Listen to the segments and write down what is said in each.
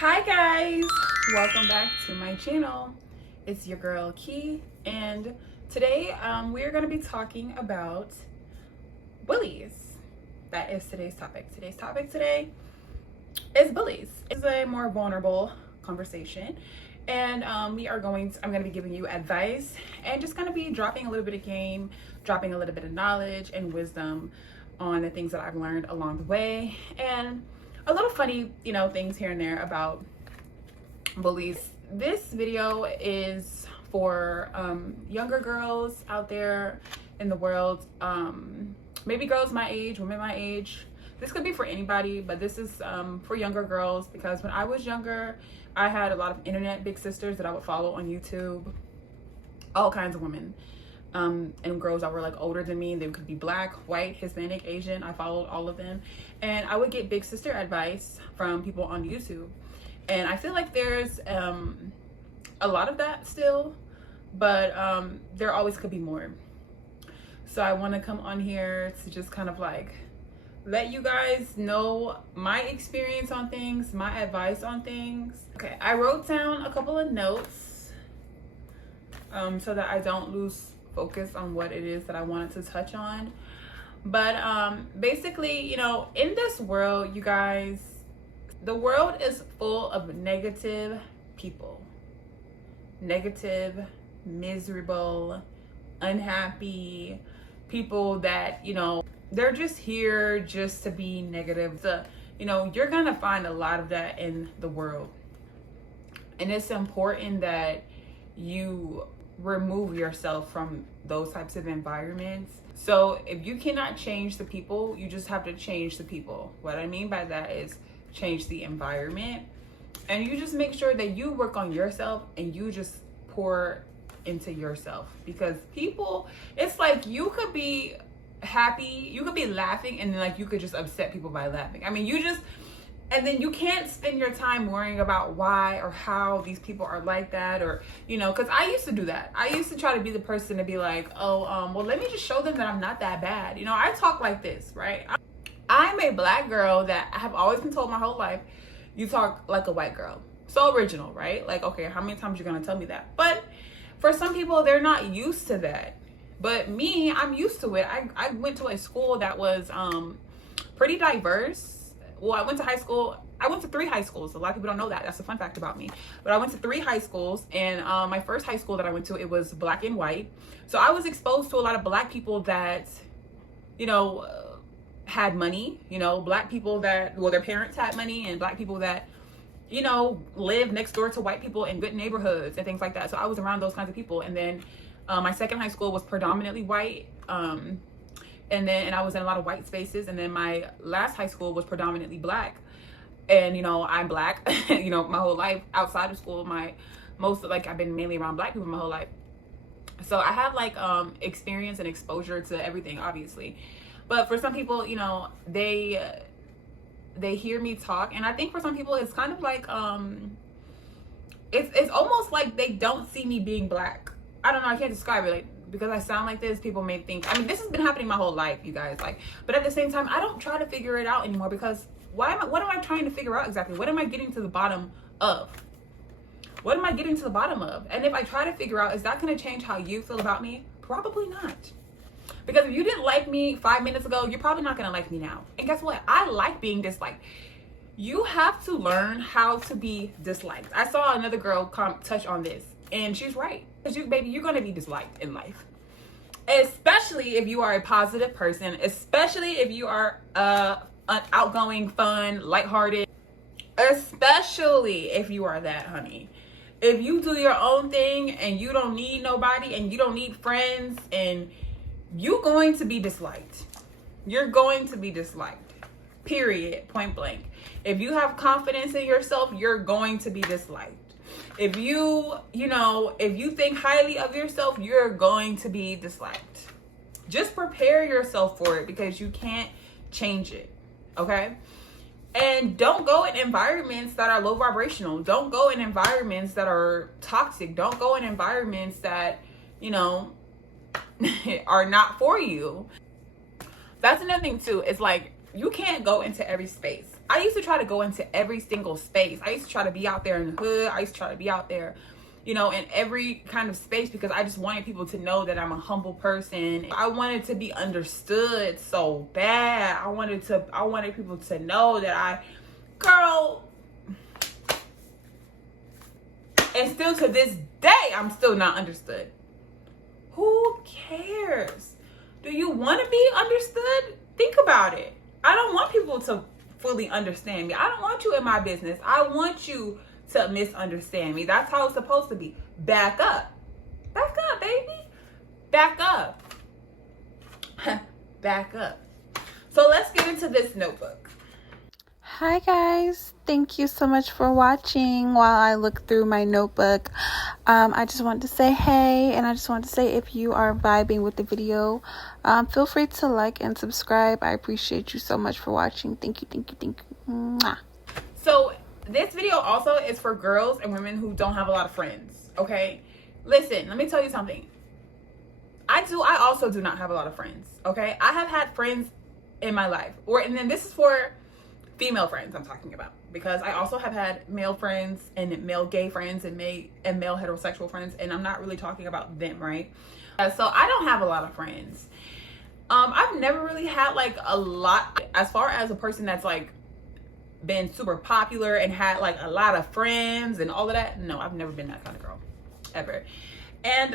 Hi guys, welcome back to my channel. It's your girl Key, and today we're going to be talking about bullies. That is today's topic. Today's topic today is bullies. It's a more vulnerable conversation, and I'm going to be giving you advice and just going to be dropping a little bit of game, dropping a little bit of knowledge and wisdom on the things that I've learned along the way, and a little funny, things here and there about bullies. This video is for younger girls out there in the world, maybe girls my age, women my age. This could be for anybody, but this is for younger girls, because when I was younger, I had a lot of internet big sisters that I would follow on YouTube, all kinds of women. And girls that were like older than me. They could be black, white, Hispanic, Asian. I followed all of them, and I would get big sister advice from people on YouTube. And I feel like there's a lot of that still, but there always could be more. So I want to come on here to just kind of like let you guys know my experience on things, my advice on things. Okay, I wrote down a couple of notes so that I don't lose focus on what it is that I wanted to touch on. But basically, in this world, you guys, the world is full of negative people. Negative, miserable, unhappy people that, they're just here just to be negative. So, you're gonna find a lot of that in the world. And it's important that you remove yourself from those types of environments. So if you cannot change the people, you just have to change the people. What I mean by that is change the environment, and you just make sure that you work on yourself and you just pour into yourself. Because people, it's like you could be happy, you could be laughing, and then like you could just upset people by laughing. And then you can't spend your time worrying about why or how these people are like that, or, because I used to do that. I used to try to be the person to be like, well, let me just show them that I'm not that bad. I talk like this, right? I'm a black girl that I have always been told my whole life, you talk like a white girl. So original, right? Like, okay, how many times you're going to tell me that? But for some people, they're not used to that. But me, I'm used to it. I went to a school that was pretty diverse. Well, I went to 3 high schools. A lot of people don't know that. That's a fun fact about me. But I went to 3 high schools, and my first high school that I went to, it was black and white. So I was exposed to a lot of black people that, had money, black people that, their parents had money, and black people that, lived next door to white people in good neighborhoods and things like that. So I was around those kinds of people. And then my second high school was predominantly white. And I was in a lot of white spaces. And then my last high school was predominantly black. And, I'm black, my whole life. Outside of school, I've been mainly around black people my whole life. So I have experience and exposure to everything, obviously. But for some people, they hear me talk. And I think for some people, it's kind of like, it's almost like they don't see me being black. I don't know, I can't describe it. Because I sound like this, people may think, this has been happening my whole life, you guys. But at the same time, I don't try to figure it out anymore, because what am I trying to figure out exactly? What am I getting to the bottom of? What am I getting to the bottom of? And if I try to figure out, is that going to change how you feel about me? Probably not. Because if you didn't like me 5 minutes ago, you're probably not going to like me now. And guess what? I like being disliked. You have to learn how to be disliked. I saw another girl touch on this, and she's right. Because you're going to be disliked in life. Especially if you are a positive person. Especially if you are an outgoing, fun, lighthearted. Especially if you are that, honey. If you do your own thing and you don't need nobody and you don't need friends, and you're going to be disliked. You're going to be disliked. Period. Point blank. If you have confidence in yourself, you're going to be disliked. If you think highly of yourself, you're going to be disliked. Just prepare yourself for it, because you can't change it. Okay? And don't go in environments that are low vibrational. Don't go in environments that are toxic. Don't go in environments that, are not for you. That's another thing too. It's like, you can't go into every space. I used to try to go into every single space. I used to try to be out there in the hood. I used to try to be out there, you know, in every kind of space, because I just wanted people to know that I'm a humble person. I wanted to be understood so bad. I wanted people to know that girl, and still to this day, I'm still not understood. Who cares? Do you want to be understood? Think about it. I don't want people to fully understand me. I don't want you in my business. I want you to misunderstand me. That's how it's supposed to be. Back up. Back up, baby. Back up. Back up. So let's get into this notebook. Hi guys, thank you so much for watching while I look through my notebook. I just wanted to say hey, and I just want to say if you are vibing with the video, feel free to like and subscribe. I appreciate you so much for watching. Thank you. Mwah. So this video also is for girls and women who don't have a lot of friends, okay? Listen, let me tell you something. I also do not have a lot of friends, okay? I have had friends in my life, and then this is for female friends I'm talking about, because I also have had male friends and male gay friends and male heterosexual friends, and I'm not really talking about them, right? So I don't have a lot of friends. I've never really had like a lot, as far as a person that's like been super popular and had like a lot of friends and all of that. No, I've never been that kind of girl, ever. And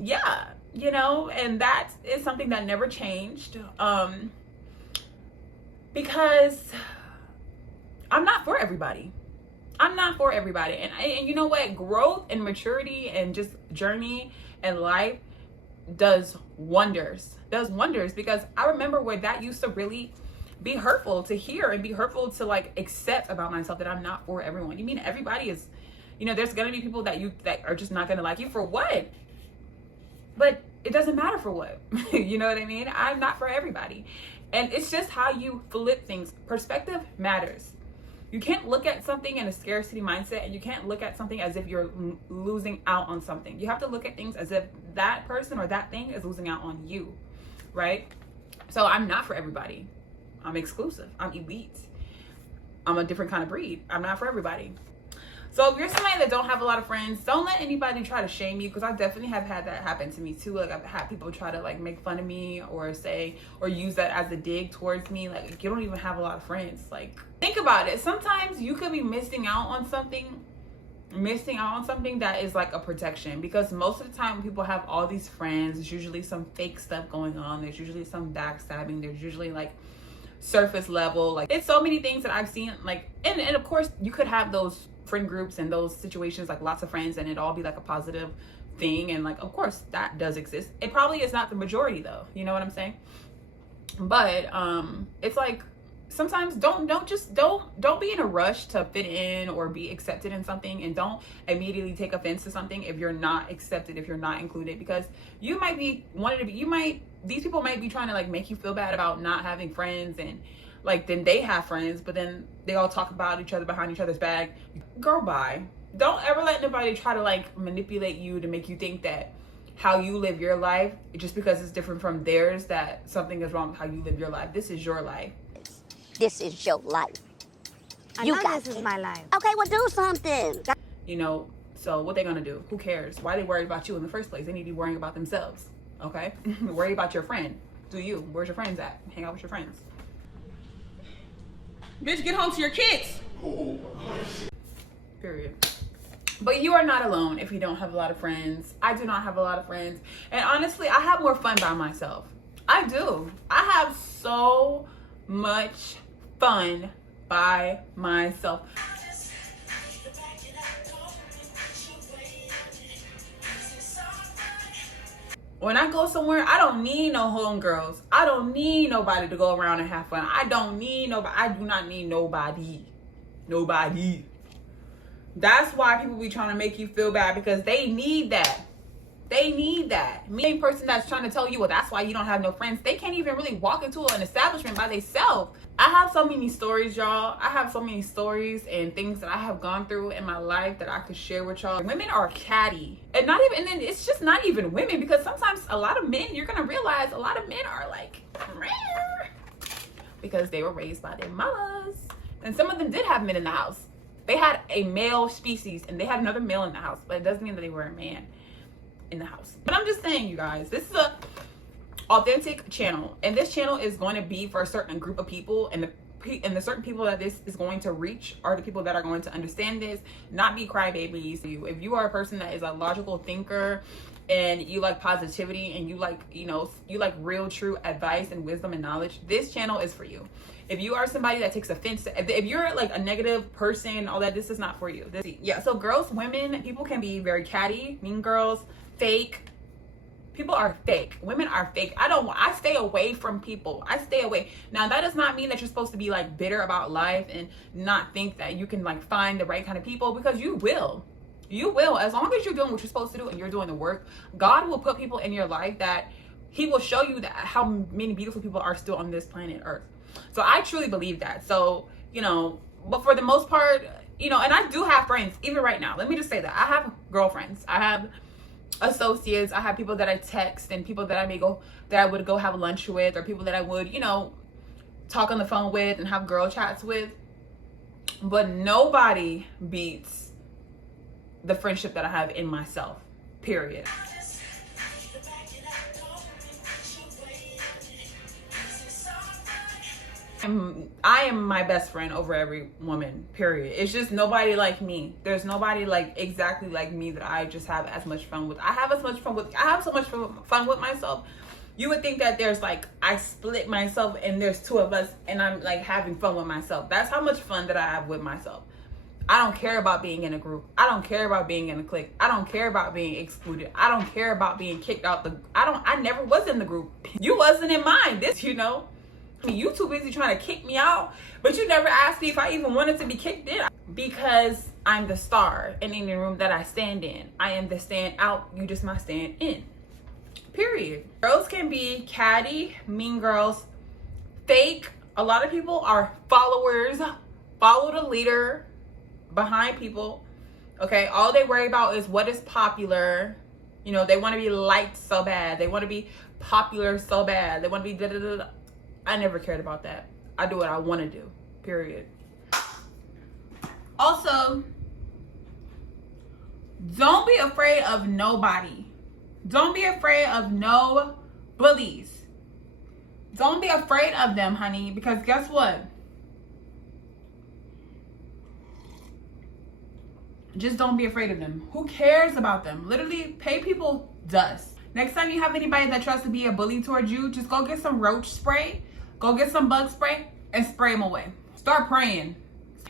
yeah, you know, and that is something that never changed, because I'm not for everybody. I'm not for everybody. And you know what? Growth and maturity and just journey and life does wonders. Because I remember where that used to really be hurtful to hear and be hurtful to like accept about myself, that I'm not for everyone. You mean everybody is, you know, there's gonna be people that are just not gonna like you for what? But it doesn't matter for what. You know what I mean? I'm not for everybody. And it's just how you flip things. Perspective matters. You can't look at something in a scarcity mindset, and you can't look at something as if you're losing out on something. You have to look at things as if that person or that thing is losing out on you, right? So I'm not for everybody. I'm exclusive. I'm elite. I'm a different kind of breed. I'm not for everybody. So if you're somebody that don't have a lot of friends, don't let anybody try to shame you, because I definitely have had that happen to me too. Like, I've had people try to like make fun of me or say or use that as a dig towards me. Like, you don't even have a lot of friends. Like, think about it. Sometimes you could be missing out on something that is like a protection, because most of the time when people have all these friends, there's usually some fake stuff going on. There's usually some backstabbing. There's usually like surface level, like it's so many things that I've seen, like, and of course you could have those friend groups and those situations, like lots of friends, and it all be like a positive thing, and like of course that does exist. It probably is not the majority though, you know what I'm saying? But it's like sometimes don't be in a rush to fit in or be accepted in something, and don't immediately take offense to something if you're not accepted, if you're not included, because you might be wanted to be, these people might be trying to like make you feel bad about not having friends, and like then they have friends, but then they all talk about each other behind each other's back. Girl, bye. Don't ever let anybody try to like manipulate you to make you think that how you live your life, just because it's different from theirs, that something is wrong with how you live your life. This is your life. This is your life. This is my life. Okay, well, do something. You know, so what they gonna do? Who cares? Why they worried about you in the first place? They need to be worrying about themselves, okay? Worry about your friend. Do you? Where's your friends at? Hang out with your friends. Bitch, get home to your kids. Period. But you are not alone if you don't have a lot of friends. I do not have a lot of friends. And honestly, I have more fun by myself. I do. I have so much fun by myself. When I go somewhere, I don't need no homegirls. I don't need nobody to go around and have fun. I don't need nobody. I do not need nobody. Nobody. That's why people be trying to make you feel bad, because they need that. They need that. Me, a person that's trying to tell you, well, that's why you don't have no friends. They can't even really walk into an establishment by themselves. I have so many stories, y'all. I have so many stories and things that I have gone through in my life that I could share with y'all. Women are catty. And not even, and then it's just not even women, because sometimes a lot of men, you're gonna realize a lot of men are like, because they were raised by their mamas. And some of them did have men in the house. They had a male species and they had another male in the house, but it doesn't mean that they were a man in the house. But I'm just saying, you guys, this is a authentic channel, and this channel is going to be for a certain group of people, and the certain people that this is going to reach are the people that are going to understand this, not be crybabies. If you are a person that is a logical thinker and you like positivity and you like, you like real true advice and wisdom and knowledge, this channel is for you. If you are somebody that takes offense, if you're like a negative person, all that, this is not for you. Yeah, so girls, women, people can be very catty, mean girls, fake. People are fake. Women are fake. I stay away from people. I stay away. Now, that does not mean that you're supposed to be like bitter about life and not think that you can like find the right kind of people, because you will. You will. As long as you're doing what you're supposed to do and you're doing the work, God will put people in your life that he will show you that how many beautiful people are still on this planet Earth. So I truly believe that. So, but for the most part, and I do have friends, even right now. Let me just say that. I have girlfriends. I have associates. I have people that I text and people that I would go have lunch with, or people that I would, talk on the phone with and have girl chats with. But nobody beats the friendship that I have in myself, period. I am my best friend over every woman, period. It's just nobody like me. There's nobody like exactly like me that I just have as much fun with. I have so much fun with myself. You would think that there's like, I split myself and there's two of us and I'm like having fun with myself. That's how much fun that I have with myself. I don't care about being in a group. I don't care about being in a clique. I don't care about being excluded. I don't care about being kicked out I never was in the group. You wasn't in mine. You too busy trying to kick me out, but you never asked me if I even wanted to be kicked in. Because I'm the star, and in the room that I stand in, I am the stand out, you just my stand in. Period. Girls can be catty, mean girls, fake. A lot of people are followers, follow the leader behind people. Okay, all they worry about is what is popular. They want to be liked so bad. They want to be popular so bad. They want to be da-da-da-da. I never cared about that. I do what I want to do, period. Also, don't be afraid of nobody. Don't be afraid of no bullies. Don't be afraid of them, honey, because guess what? Just don't be afraid of them. Who cares about them? Literally, pay people dust. Next time you have anybody that tries to be a bully towards you, just go get some roach spray. Go get some bug spray and spray them away. Start praying.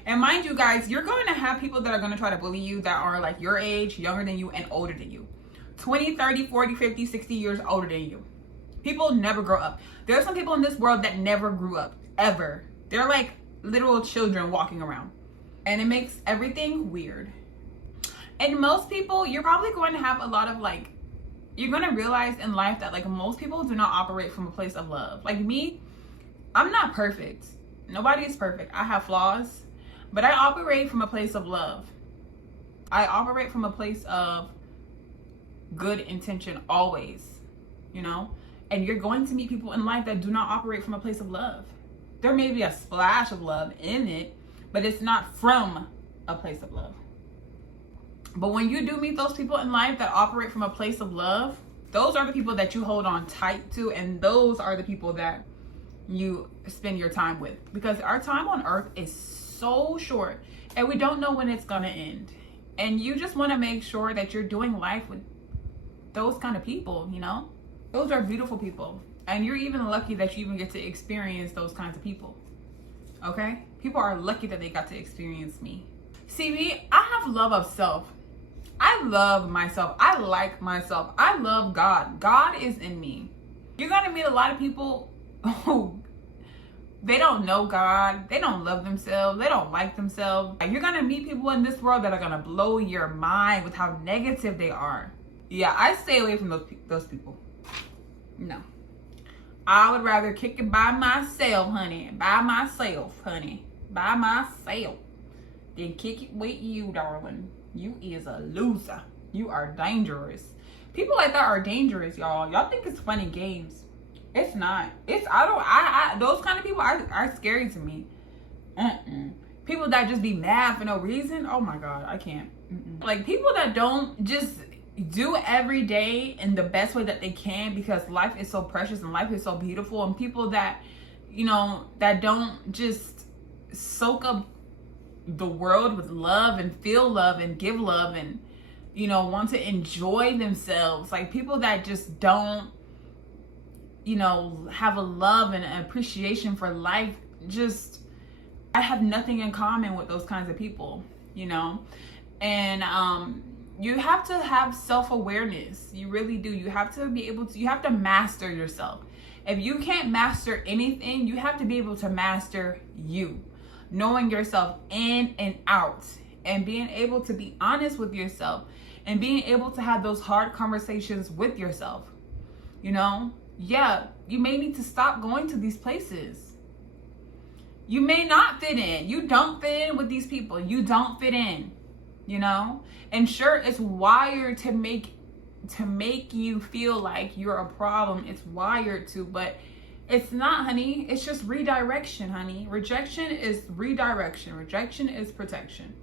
And mind you guys, you're going to have people that are going to try to bully you that are like your age, younger than you, and older than you. 20, 30, 40, 50, 60 years older than you. People never grow up. There are some people in this world that never grew up, ever. They're like literal children walking around. And it makes everything weird. And most people, you're probably going to have a lot of like, you're going to realize in life that like most people do not operate from a place of love. Like me, I'm not perfect. Nobody is perfect. I have flaws, but I operate from a place of love. I operate from a place of good intention always, and you're going to meet people in life that do not operate from a place of love. There may be a splash of love in it, but it's not from a place of love. But when you do meet those people in life that operate from a place of love, those are the people that you hold on tight to, and those are the people that you spend your time with, because our time on earth is so short and we don't know when it's gonna end, and you just want to make sure that you're doing life with those kind of people. Those are beautiful people, and you're even lucky that you even get to experience those kinds of people. Okay, people are lucky that they got to experience me. See, me, I have love of self. I love myself. I like myself. I love God. God is in me. You're gonna meet a lot of people who they don't know God, they don't love themselves, they don't like themselves. You're gonna meet people in this world that are gonna blow your mind with how negative they are. Yeah, I stay away from those people. No, I would rather kick it by myself, honey, than kick it with you, darling. You is a loser. You are dangerous. People like that are dangerous, y'all. Y'all think it's funny games. It's not. I those kind of people are scary to me. People that just be mad for no reason. Oh my God, I can't. Like people that don't just do every day in the best way that they can, because life is so precious and life is so beautiful, and people that, you know, that don't just soak up the world with love and feel love and give love and, you know, want to enjoy themselves. Like people that just don't, you know, have a love and an appreciation for life. Just, I have nothing in common with those kinds of people, you know. And you have to have self-awareness. You really do. You have to be able to, you have to master yourself. If you can't master anything, you have to be able to master you, knowing yourself in and out, and being able to be honest with yourself, and being able to have those hard conversations with yourself. You know, yeah, you may need to stop going to these places. You may not fit in. You don't fit in with these people. You don't fit in, you know? And sure, it's wired to make you feel like you're a problem. It's wired to, but it's not, honey. It's just redirection, honey. Rejection is redirection. Rejection is protection.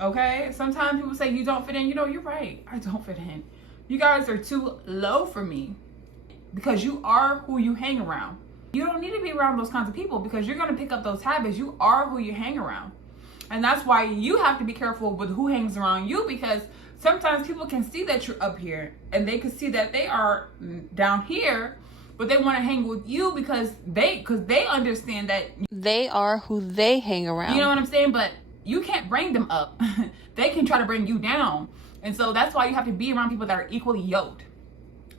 Okay? Sometimes people say you don't fit in. You know, you're right. I don't fit in. You guys are too low for me, because you are who you hang around. You don't need to be around those kinds of people, because you're going to pick up those habits. You are who you hang around. And that's why you have to be careful with who hangs around you, because sometimes people can see that you're up here and they can see that they are down here, but they want to hang with you because they understand that They are who they hang around. you know what I'm saying? But you can't bring them up. They can try to bring you down. And so that's why you have to be around people that are equally yoked.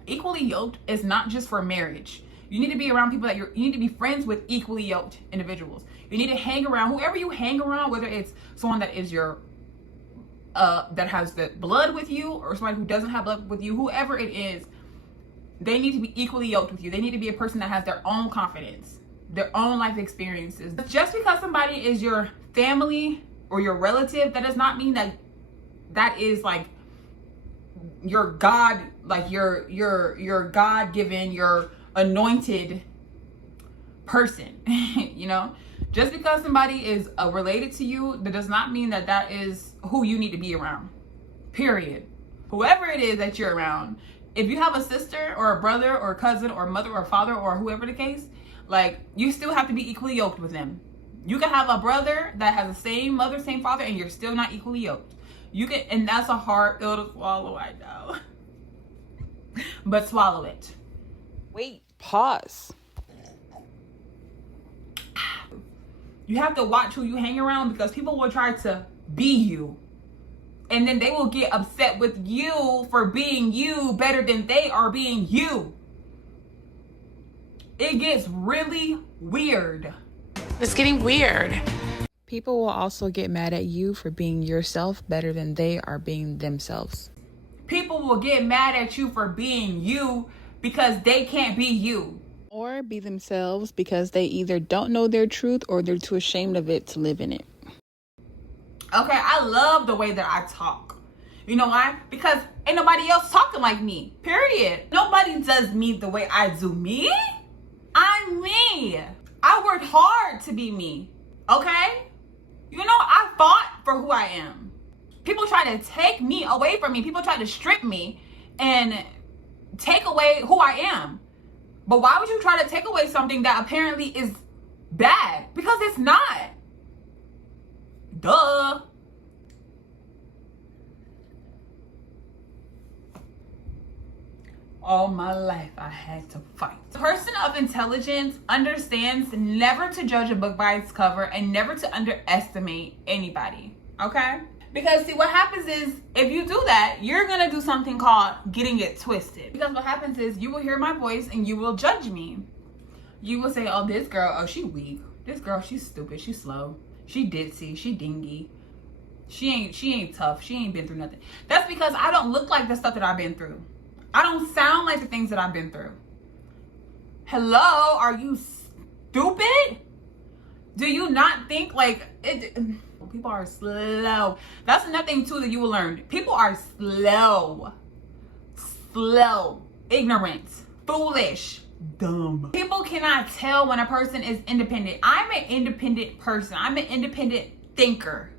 Equally yoked is not just for marriage. You need to be around people that you need to be friends with equally yoked individuals. You need to hang around whoever you hang around, whether it's someone that is your that has the blood with you, or somebody who doesn't have blood with you, whoever it is, they need to be equally yoked with you. They need to be a person that has their own confidence, their own life experiences. Just because somebody is your family or your relative, that does not mean that that is like your God, like your God-given, your anointed person. You know, just because somebody is related to you, that does not mean that that is who you need to be around, period. Whoever it is that you're around, if you have a sister or a brother or a cousin or mother or father or whoever the case, like, you still have to be equally yoked with them. You can have a brother that has the same mother, same father, and you're still not equally yoked. You can, and that's a hard pill to swallow, I know. But swallow it. Wait, pause. You have to watch who you hang around, because people will try to be you. And then they will get upset with you for being you better than they are being you. It gets really weird. It's getting weird. People will also get mad at you for being yourself better than they are being themselves. People will get mad at you for being you because they can't be you. Or be themselves because they either don't know their truth or they're too ashamed of it to live in it. Okay, I love the way that I talk. You know why? Because ain't nobody else talking like me, period. Nobody does me the way I do me. I'm me. I worked hard to be me, okay? You know, I fought for who I am. People try to take me away from me. People try to strip me and take away who I am. But why would you try to take away something that apparently is bad? Because it's not. Duh. All my life I had to fight. A person of intelligence understands never to judge a book by its cover and never to underestimate anybody, okay? Because see, what happens is, if you do that, you're gonna do something called getting it twisted. Because what happens is, you will hear my voice and you will judge me. You will say, oh, this girl, oh, she weak. This girl, she's stupid, she's slow. She ditzy, she dingy. She ain't tough, she ain't been through nothing. That's because I don't look like the stuff that I've been through. I don't sound like the things that I've been through. Hello, are you stupid? Do you not think like it? People are slow. That's another thing too that you will learn. People are slow, ignorant, foolish, dumb. People cannot tell when a person is independent. I'm an independent person. I'm an independent thinker.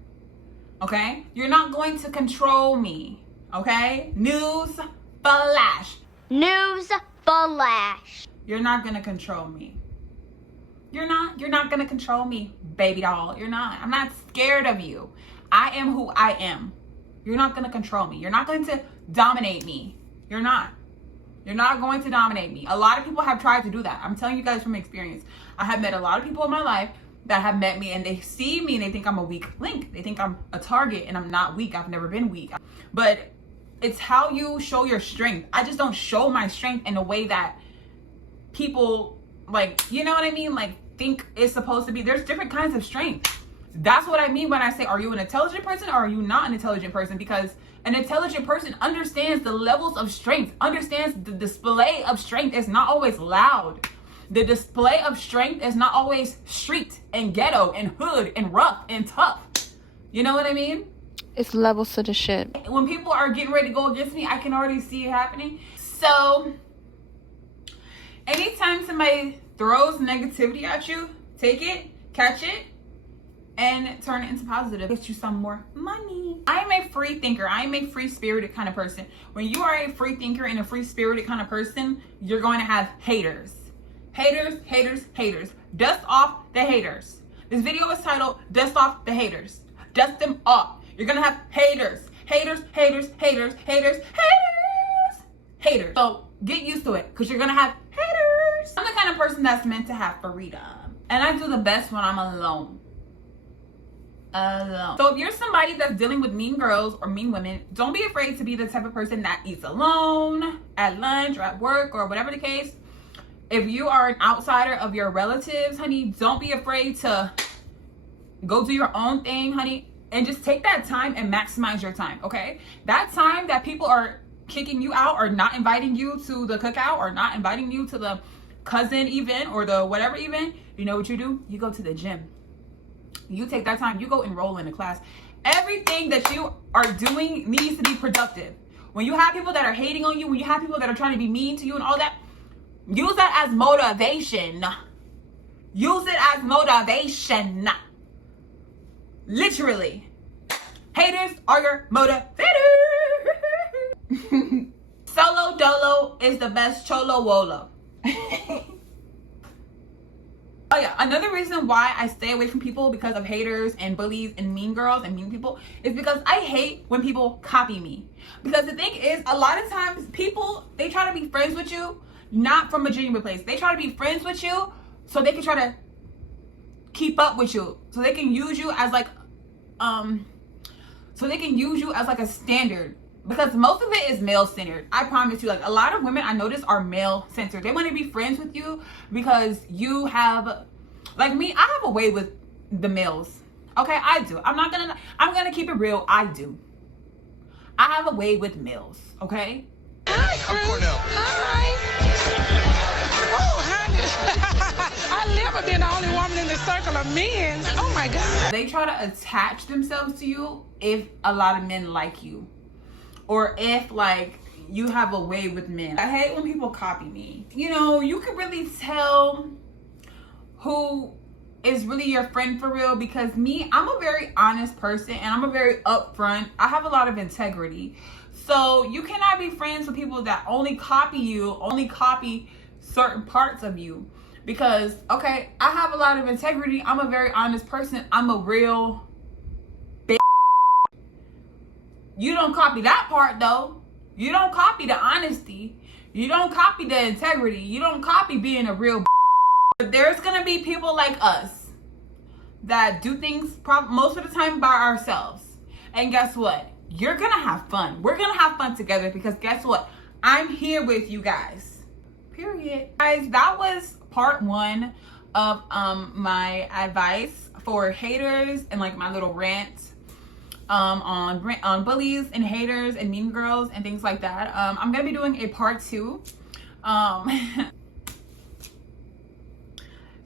Okay? You're not going to control me. Okay? News flash. News flash. You're not going to control me. You're not going to control me, baby doll. You're not. I'm not scared of you. I am who I am. You're not going to control me. You're not going to dominate me. You're not. You're not going to dominate me. A lot of people have tried to do that. I'm telling you guys from experience. I have met a lot of people in my life that have met me and they see me and they think I'm a weak link. They think I'm a target and I'm not weak. I've never been weak. But it's how you show your strength. I just don't show my strength in a way that people, like, you know what I mean? Like, think it's supposed to be. There's different kinds of strength. That's what I mean when I say, are you an intelligent person or are you not an intelligent person? Because an intelligent person understands the levels of strength, understands the display of strength is not always loud. The display of strength is not always street and ghetto and hood and rough and tough. You know what I mean? It's levels to the shit. When people are getting ready to go against me, I can already see it happening. So anytime somebody throws negativity at you, take it, catch it, and turn it into positive. Get you some more money. I am a free thinker. I am a free-spirited kind of person. When you are a free thinker and a free-spirited kind of person, you're going to have haters. Haters, haters, haters. Dust off the haters. This video is titled, Dust Off the Haters. Dust them off. You're going to have haters. Haters, haters, haters, haters, haters, haters. So get used to it because you're going to have haters. I'm the kind of person that's meant to have freedom. And I do the best when I'm alone. So if you're somebody that's dealing with mean girls or mean women, don't be afraid to be the type of person that eats alone at lunch or at work or whatever the case. If you are an outsider of your relatives, honey, don't be afraid to go do your own thing, honey, and just take that time and maximize your time, okay? That time that people are kicking you out or not inviting you to the cookout or not inviting you to the cousin event or the whatever event, you know what you do? You go to the gym. You take that time, you go enroll in a class. Everything that you are doing needs to be productive. When you have people that are hating on you, when you have people that are trying to be mean to you and all that, use that as motivation. Use it as motivation. Literally. Haters are your motivators. Solo dolo is the best cholo wolo. Oh yeah, another reason why I stay away from people because of haters and bullies and mean girls and mean people is because I hate when people copy me. Because the thing is, a lot of times people, they try to be friends with you, not from a genuine place. They try to be friends with you so they can try to keep up with you. So they can use you as like, a standard. Because most of it is male-centered. I promise you, like, a lot of women I notice are male-centered. They want to be friends with you because you have, like me, I have a way with the males. Okay, I do. I'm gonna keep it real. I do. I have a way with males, okay? Hi, I'm Cornell. Hi. Oh, honey. I've never been the only woman in the circle of men. Oh, my God. They try to attach themselves to you if a lot of men like you. Or if, like, you have a way with men. I hate when people copy me. You know, you can really tell who is really your friend for real because me, I'm a very honest person and I'm a very upfront. I have a lot of integrity. So you cannot be friends with people that only copy you, only copy certain parts of you. Because, okay, I have a lot of integrity. I'm a very honest person. I'm a real bitch. You don't copy that part though. You don't copy the honesty. You don't copy the integrity. You don't copy being a real bitch. But there's gonna be people like us that do things most of the time by ourselves. And guess what? You're gonna have fun. We're gonna have fun together because guess what? I'm here with you guys. Period. Guys, that was part 1 of my advice for haters and like my little rant on bullies and haters and mean girls and things like that. I'm gonna be doing a part 2.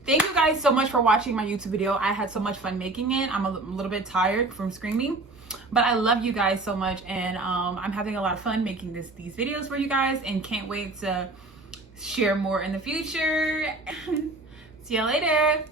Thank you guys so much for watching my YouTube video. I had so much fun making it. I'm a little bit tired from screaming, but I love you guys so much, and I'm having a lot of fun making these videos for you guys and can't wait to share more in the future. See y'all later.